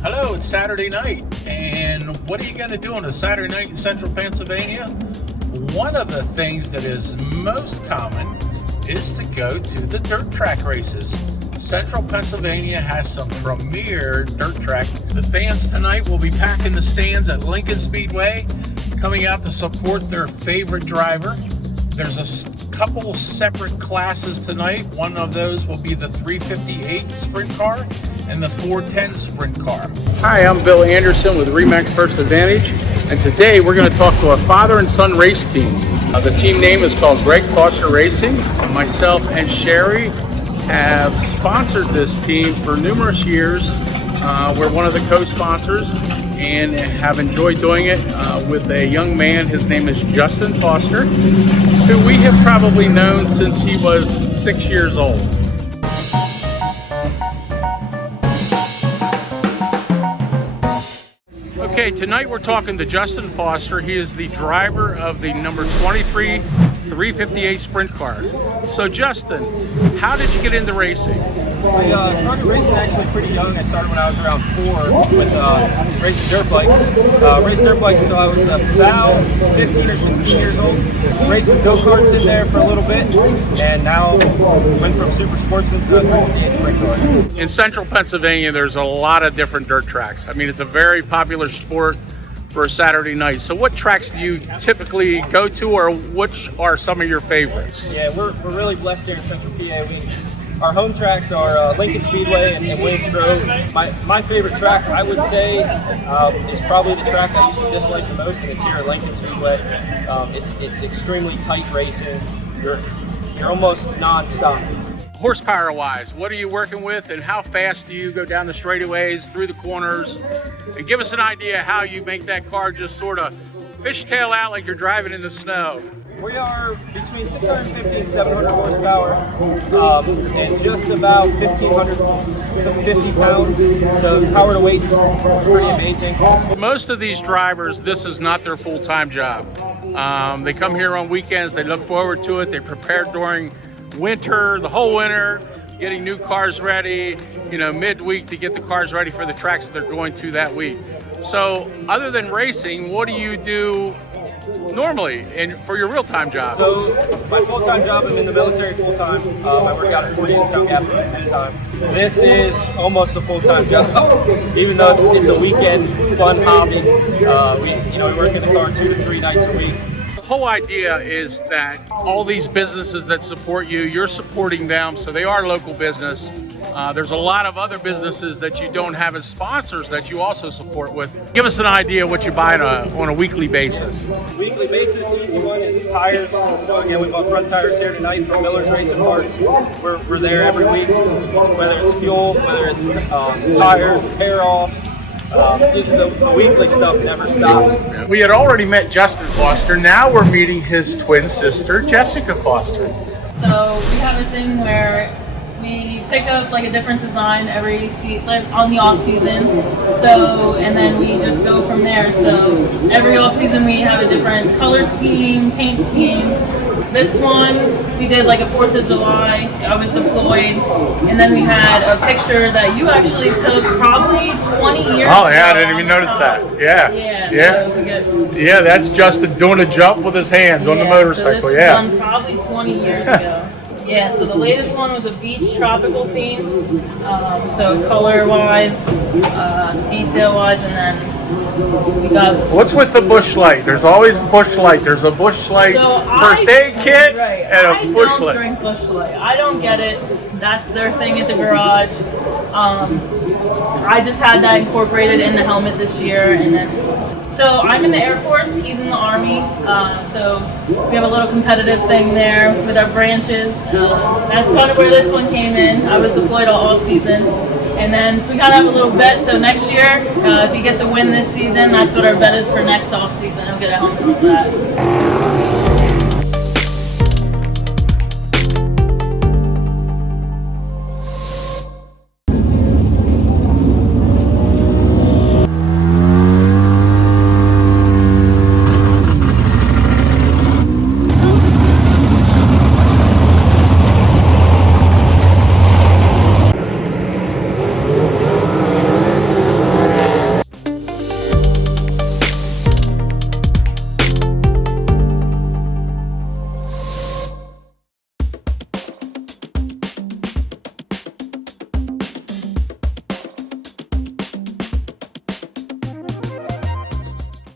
Hello, it's Saturday night, and what are you going to do on a Saturday night in central Pennsylvania? One of the things that is most common is to go to the dirt track races. Central Pennsylvania has some premier dirt track. The fans tonight will be packing the stands at Lincoln Speedway, coming out to support their favorite driver. There's a couple separate classes tonight. One of those will be the 358 sprint car and the 410 sprint car. Hi, I'm Bill Anderson with Remax First Advantage, and today we're going to talk to a father and son race team. The team name is called Gregg Foster Racing. Myself and Sherri have sponsored this team for numerous years. We're one of the co-sponsors and have enjoyed doing it with a young man. His name is Justin Foster, who we have probably known since he was 6 years old. Okay, tonight we're talking to Justin Foster. He is the driver of the number 23 358 sprint car. So Justin, how did you get into racing? I started racing actually pretty young. I started when I was around 4 with racing dirt bikes. Raced dirt bikes till I was about 15 or 16 years old. Raced some go-karts in there for a little bit, and now went from super sportsman to a 358 sprint car. In central Pennsylvania, there's a lot of different dirt tracks. I mean, it's a very popular sport for a Saturday night. So what tracks do you typically go to, or which are some of your favorites? Yeah, we're really blessed here in central PA. Our home tracks are Lincoln Speedway and Williams Grove. My favorite track, I would say, is probably the track I used to dislike the most, and it's here at Lincoln Speedway. It's extremely tight racing. You're almost non-stop. Horsepower-wise, what are you working with, and how fast do you go down the straightaways, through the corners? And give us an idea how you make that car just sort of fishtail out like you're driving in the snow. We are between 650 and 700 horsepower and just about 1,550 pounds. So power to weight's pretty amazing. Most of these drivers, this is not their full-time job. They come here on weekends, they look forward to it, they prepare during winter, the whole winter, getting new cars ready, midweek to get the cars ready for the tracks that they're going to that week. So other than racing, what do you do normally and for your real-time job? So my full-time job, I'm in the military full-time. I work out at 48 town gas full-time. This is almost a full-time job, even though it's a weekend fun hobby. We work in the car 2 to 3 nights a week. The whole idea is that all these businesses that support you, you're supporting them, so they are local business. There's a lot of other businesses that you don't have as sponsors that you also support with. Give us an idea what you buy on a weekly basis. Weekly basis, easy one is tires. Again, we bought front tires here tonight from Miller's Racing Parts. We're there every week, whether it's fuel, whether it's tires, tear-offs. The weekly stuff never stops. We had already met Justin Foster. Now we're meeting his twin sister, Jessica Foster. So we have a thing where we pick up like a different design every on the off season. So, and then we just go from there. So every off season we have a different color scheme, paint scheme. This one, we did like a 4th of July. I was deployed. And then we had a picture that you actually took probably 20 years ago. Oh, yeah, I didn't even notice that. Yeah, that's Justin doing a jump with his hands on the motorcycle. So this was done probably 20 years ago. Yeah, so the latest one was a beach tropical theme. So color-wise, detail-wise, and then we got... What's with the bush light? There's always a bush light. There's a bush light first aid kit and a bush light. I don't drink bush light. I don't get it. That's their thing at the garage. I just had that incorporated in the helmet this year, and then... So I'm in the Air Force, he's in the Army, so we have a little competitive thing there with our branches. That's kind of where this one came in. I was deployed all off season, and then so we kind of have a little bet. So next year, if he gets a win this season, that's what our bet is for next off season. He'll get a helmet with that.